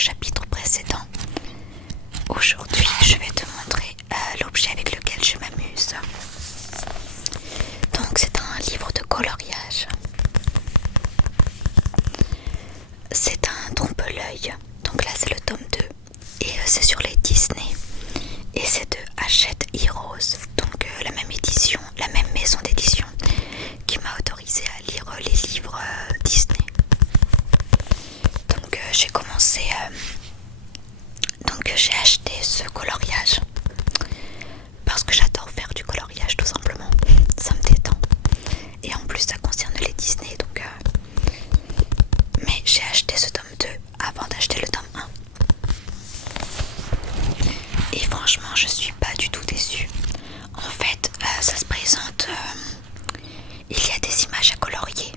chapitre précédent. Aujourd'hui, je vais te montrer l'objet avec lequel je m'amuse. Donc, c'est un livre de coloriage. C'est un trompe-l'œil. Donc là, c'est le tome 2. Et c'est sur les Disney. Et c'est de Hachette Heroes. Donc la même édition, la même maison d'édition qui m'a autorisé à lire les livres Disney. Donc j'ai commencé... donc j'ai acheté ce coloriage. Parce que j'adore faire du coloriage tout simplement. Ça me détend. Et en plus ça concerne les Disney. Donc, mais j'ai acheté ce tome 2 avant d'acheter le tome 1. Et franchement je suis pas du tout déçue. En fait ça se présente, il y a des images à colorier.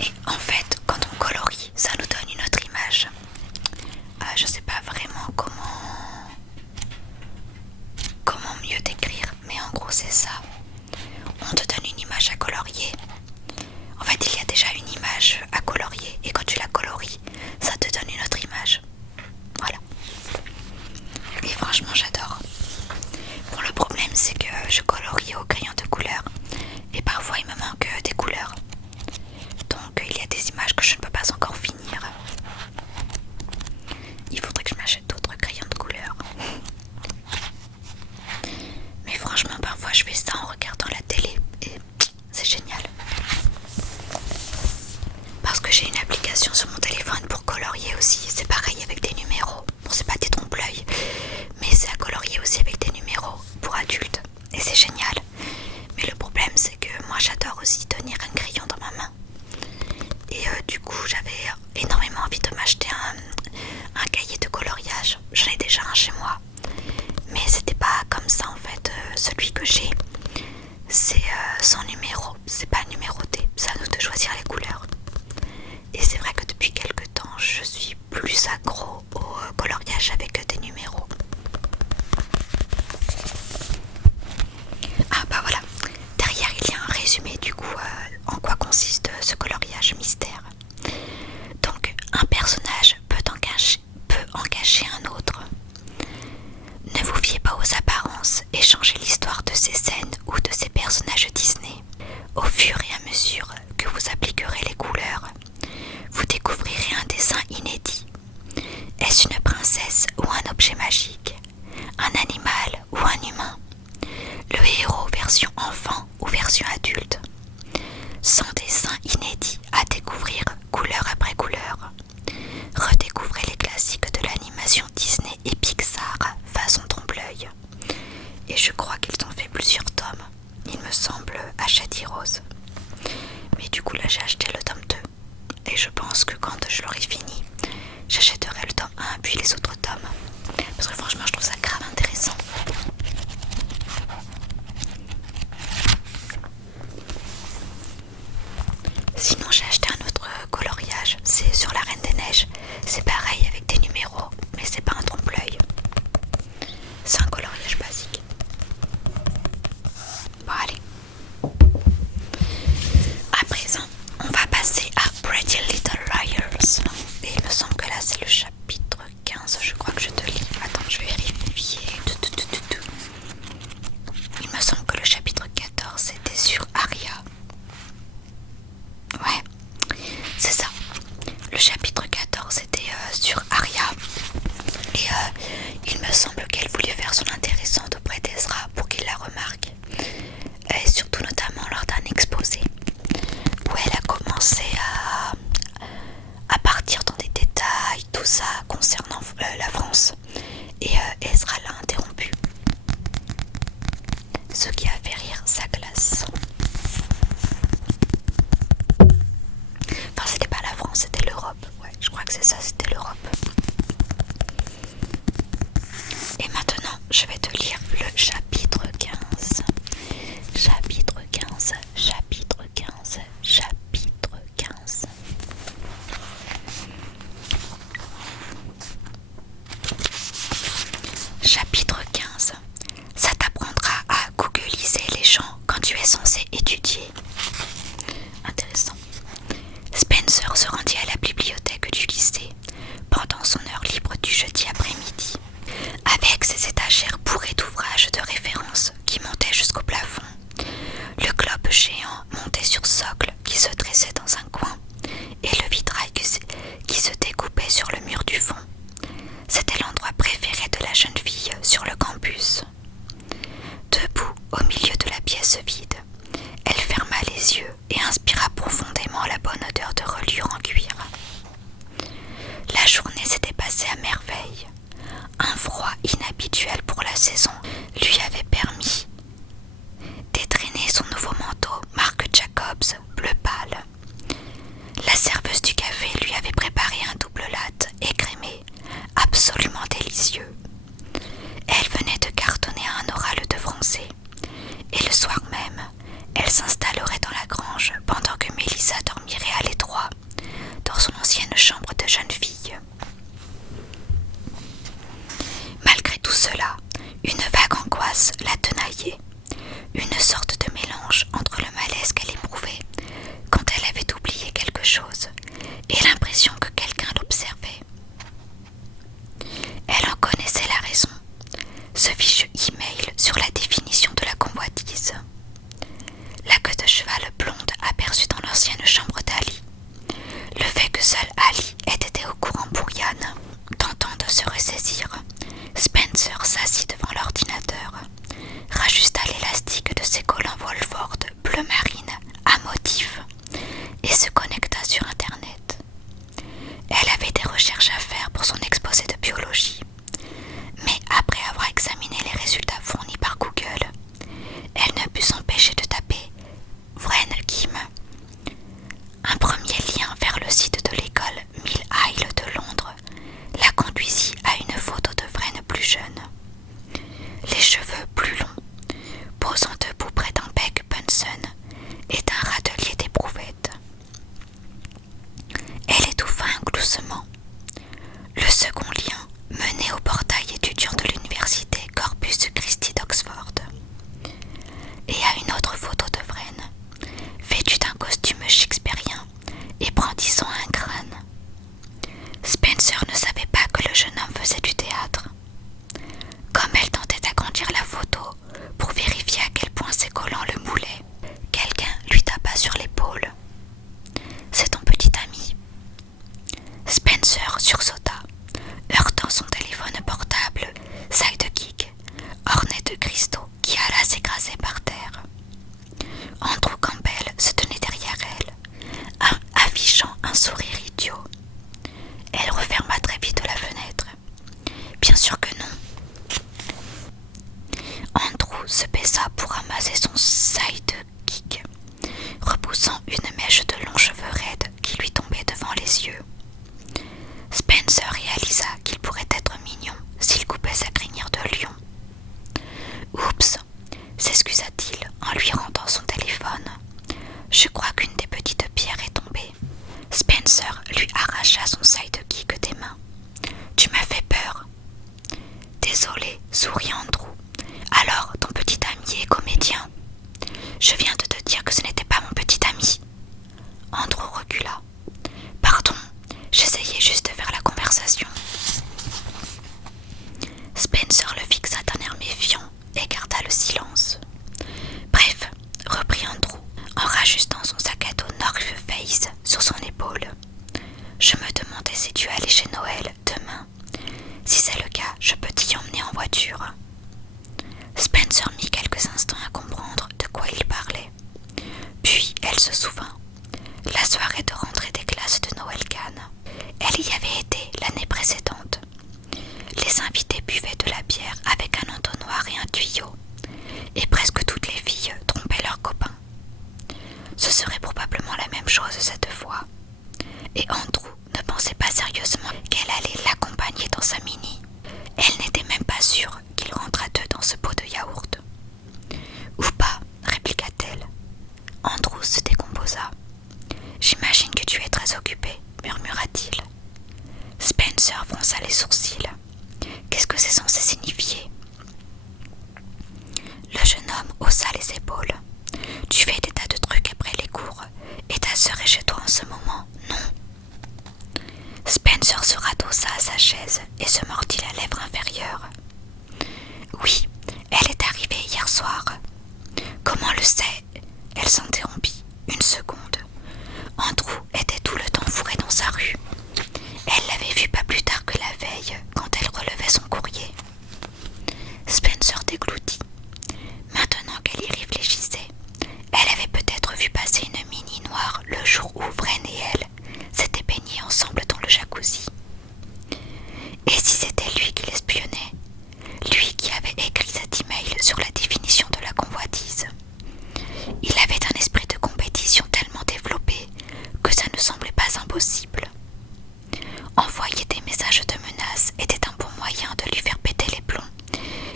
Et en fait quand on colorie ça nous donne une autre image. Je sais pas vraiment comment mieux décrire, mais en gros c'est ça. On te donne une image à colorier. En fait il y a déjà une image à colorier et quand tu la colories ça te donne une autre image. Voilà. Et franchement j'adore. Bon, le problème c'est que je colorie au crayon de couleur et parfois il me manque des couleurs. Donc il y a des images que je ne peux pas encore finir. Il faudrait que je m'achète d'autres crayons de couleur. Mais franchement parfois je fais ça en regardant la télé et c'est génial. Parce que j'ai une application sur mon téléphone pour colorier aussi. C'est pareil avec des numéros. Bon, c'est pas des trompe-l'œil, mais c'est à colorier aussi avec des numéros pour adultes. Et c'est génial. Mais le problème c'est que moi j'adore aussi tenir un crayon dans ma main. Et du coup j'avais énormément envie de m'acheter un cahier de coloriage. J'en ai déjà un chez moi. Mais c'était pas comme ça en fait. Celui que j'ai, c'est sans numéro. C'est pas numéroté. C'est à nous de choisir les couleurs. Et c'est vrai que depuis quelques temps, je suis plus accro au coloriage avec des numéros. Ah bah voilà, derrière il y a un résumé du coup en quoi consiste ce coloriage mystère. Donc un personnage peut en cacher un autre. Ne vous fiez pas aux apparences et changez l'histoire de ces scènes ou de ces personnages Disney. Au fur et à mesure que vous appliquerez les couleurs, vous découvrirez un dessin inédit. Est-ce une princesse ou un objet magique? Un animal ou un humain? Le héros version enfant ou version adulte? 100 dessins inédits à découvrir couleur après couleur. Redécouvrez les classiques de l'animation Disney et Pixar façon trompe-l'œil. Et je crois qu'ils ont fait plusieurs tomes. Il me semble Hachette Heroes. Mais du coup là j'ai acheté le tome 2. Et je pense que quand je l'aurai fini, j'achèterai le tome 1 puis les autres tomes. Parce que franchement je trouve ça grave intéressant. Sinon j'ai acheté un autre coloriage, c'est sur la Reine des Neiges. C'est pareil avec des numéros, mais c'est pas un trompe-l'œil. C'est un coloriage basique. Bon allez. À présent, on va passer à Pretty Little Liars. Et il me semble que là c'est le chapitre 15, je crois que je te lis. Attends, je vais vérifier. Il me semble que le chapitre 14 c'était sur Aria. Ouais, c'est ça. Le chapitre 14 était sur Aria. Et il me semble qu'elle voulait faire son intéressante auprès d'Ezra pour qu'il la remarque. Et surtout notamment lors d'un exposé où elle a commencé à partir dans des détails, tout ça concernant la France. Et Ezra l'a interrompu. Ce qui a fait rire sa classe. Enfin, c'était pas la France, c'était l'Europe. Ouais, je crois que c'est ça, c'était l'Europe. Et maintenant, je vais te lire le chapitre 15. Chapitre 15, chapitre 15, chapitre 15. Chapitre 15. Ça t'apprendra à googliser les gens quand tu es censé étudier. Intéressant. Spencer se rendit à la bibliothèque du lycée chambre de jeune fille. Malgré tout cela, une vague angoisse la tenaillait, une sorte de mélange entre le malaise qu'elle éprouvait quand elle avait oublié quelque chose et l'impression que quelqu'un l'observait. Elle en connaissait la raison, ce fichu email sur la définition de la convoitise. La queue de cheval blonde aperçue dans l'ancienne chambre d'Ali. Le fait que seul Ali ait été au courant pour Yann. Tentant de se ressaisir, Spencer s'assit devant l'ordinateur, rajusta l'élastique de ses collants Wolford bleu marine à motif et se connecta sur Internet. Elle avait des recherches à faire pour son exposé de biologie, mais après avoir examiné les résultats fournis par Google, elle ne put s'empêcher de taper Wren Kim. Un premier lien vers le site de l'école Mill Hill de Londres la conduisit à une photo de Wren plus jeune. Les cheveux plus longs, posant debout près d'un bec Bunsen et d'un râtelier d'éprouvettes. Elle étouffa un gloussement. Le second lien menait au portail étudiant de l'université Corpus Christi d'Oxford. Et à une autre photo de Wren, vêtue d'un costume shakespearien et brandissant un crâne. Spencer ne savait pas que le jeune homme faisait du théâtre. Comme elle tentait d'agrandir la photo pour vérifier à quel point ses collants le moulaient, quelqu'un lui tapa sur l'épaule. « C'est ton petit ami. » Spencer sursauta, heurtant son téléphone portable, sidekick, orné de cristaux qui alla s'écraser par terre. Andrew Campbell se tenait derrière elle, affichant un sourire idiot. Elle referma très vite la fenêtre. Bien sûr que non. Andrew se baissa pour ramasser son sidekick, repoussant une mèche de longs cheveux raides qui lui tombait devant les yeux. Spencer réalisa qu'il pourrait être mignon s'il coupait sa crinière de lion. « Oups !» s'excusa-t-il en lui rendant son téléphone. « Je crois qu'une des petites pierres est tombée. » Spencer lui arracha son sidekick des mains. « Tu m'as fait peur. »« Désolé, » sourit Andrew. « Alors, ton petit ami est comédien. »« Je viens de te dire que ce n'était pas mon petit ami. » Andrew recula. « Pardon, j'essayais juste de faire la conversation. » Spencer le fixa d'un air méfiant et garda le silence. « Bref, » reprit Andrew, en rajustant son sac à dos North Face sur son épaule. « Je me demandais si tu allais chez Noël demain. Si c'est le cas, je peux t'y emmener en voiture. » Spencer mit quelques instants à comprendre de quoi il parlait. Puis elle se souvint. La soirée de rentrée des classes de Noël Cannes. Elle y avait été l'année précédente. Les invités buvaient de la bière avec un entonnoir et un tuyau, et presque toutes les filles trompaient leurs copains. Ce serait probablement la même chose cette fois, et Andrew ne pensait pas sérieusement qu'elle allait l'accompagner dans sa mini. Elle n'était même pas sûre qu'il rentre à deux dans ce pot de yaourt. « Ou pas, » répliqua-t-elle. Andrew se décomposa. « J'imagine que tu es très occupé, » murmura-t-il. Spencer fronça les sourcils. Qu'est-ce que c'est censé signifier? Le jeune homme haussa les épaules. Tu fais des tas de trucs après les cours, et ta sœur est chez toi en ce moment, non? Spencer se radossa à sa chaise et se mordit la lèvre inférieure. Oui, elle est arrivée hier soir. Comment le sait? Elle s'interrompit une seconde. Andrew était tout le temps fourré dans sa rue. Elle l'avait vu pas plus tard que la veille, quand elle relevait son courrier. Spencer dégloutit. Maintenant qu'elle y réfléchissait, elle avait peut-être vu passer une mini noire le jour où Wren et elle s'étaient baignés ensemble dans le jacuzzi. Et si c'était lui qui l'espionnait, lui qui avait écrit cet email sur la définition de la convoitise. Il avait un esprit de compétition tellement développé que ça ne semblait pas impossible. Envoyer des messages de menaces était un bon moyen de lui faire péter les plombs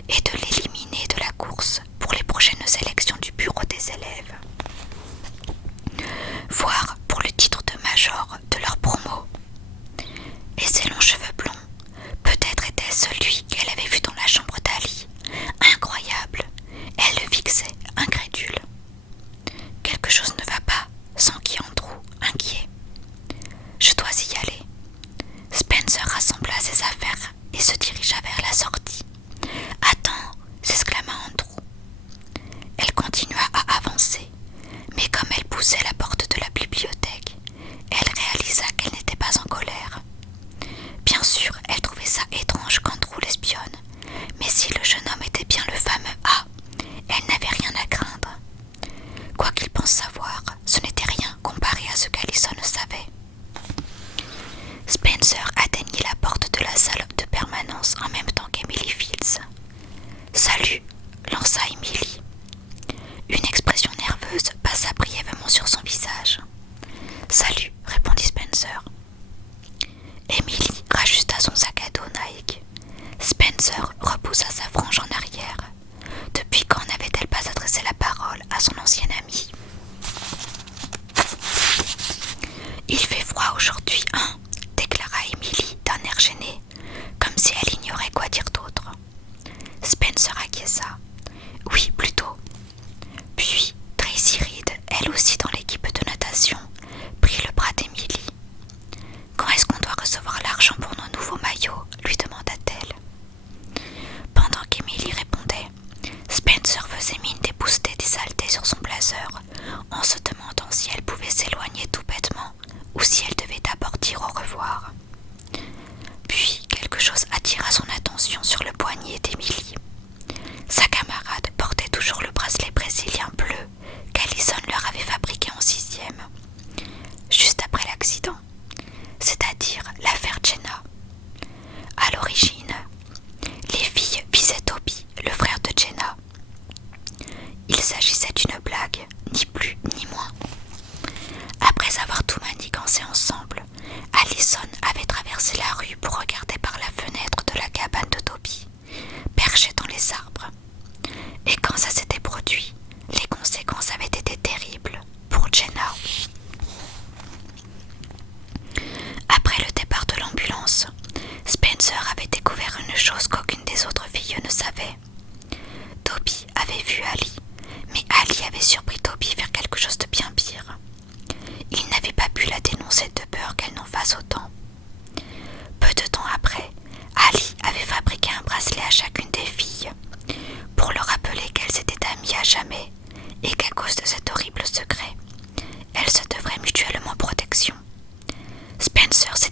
et de l'éliminer de la course pour les prochaines élections du bureau des élèves. Voire pour le titre de major de leur promo. Je dois y aller. Spencer rassembla ses affaires et se dirigea vers la sortie. Attends, s'exclama Andrew. Elle continua à avancer, mais comme elle poussait la porte de la bibliothèque, elle réalisa qu'elle n'était pas en colère. Bien sûr, elle trouvait ça étrange qu'Andrew l'espionne, mais si le jeune homme était bien le fameux A, elle n'avait rien à craindre. Quoi qu'il pense savoir, ce n'était rien comparé à ce qu'Allison savait. Spencer atteignit la porte de la salle de permanence en même temps qu'Emily Fields. « Salut !» lança Emily. Une expression nerveuse passa brièvement sur son visage. « Salut !» répondit Spencer. Emily rajusta son sac à dos Nike. Spencer repoussa sa frange en arrière. Depuis quand n'avait-elle pas adressé la parole à son ancien ami? « Il fait froid aujourd'hui, hein ?» déclara Emily d'un air gêné, comme si elle ignorait quoi dire d'autre. Spencer acquiesça. « Oui, plutôt. » Puis Tracy Reed, elle aussi dans l'équipe de natation, prit le bras d'Emily. « Quand est-ce qu'on doit recevoir l'argent pour nos nouveaux maillots ?» lui demanda-t-elle. Pendant qu'Emily répondait, Spencer faisait mine d'épousseter des saletés sur son blazer, en se demandant si elle pouvait s'éloigner tout bêtement ou si elle devait d'abord dire au revoir. Puis quelque chose attira son attention sur le poignet d'Emily. Sa camarade portait toujours le bracelet brésilien bleu qu'Allison leur avait fabriqué en 6e, juste après l'accident, c'est-à-dire l'affaire Jenna. À l'origine, les filles visaient Toby, le frère de Jenna. Il s'agissait d'une blague, ni plus ni moins. Après avoir tout manigancé ensemble, Allison avait traversé la rue pour regarder par la fenêtre de la cabane de Toby, perché dans les arbres. Et quand ça s'était produit, les conséquences avaient été terribles pour Jenna. Après le départ de l'ambulance, Spencer avait découvert une chose qu'aucune des autres filles ne savait. Toby avait vu Ali, mais Ali avait surpris Toby faire quelque chose de bien pire. Il n'avait pas pu la dénoncer de peur qu'elle n'en fasse autant. Peu de temps après, Ali avait fabriqué un bracelet à chacune des filles, pour leur rappeler qu'elles étaient amies à jamais et qu'à cause de cet horrible secret, elles se devraient mutuellement protection. Spencer s'était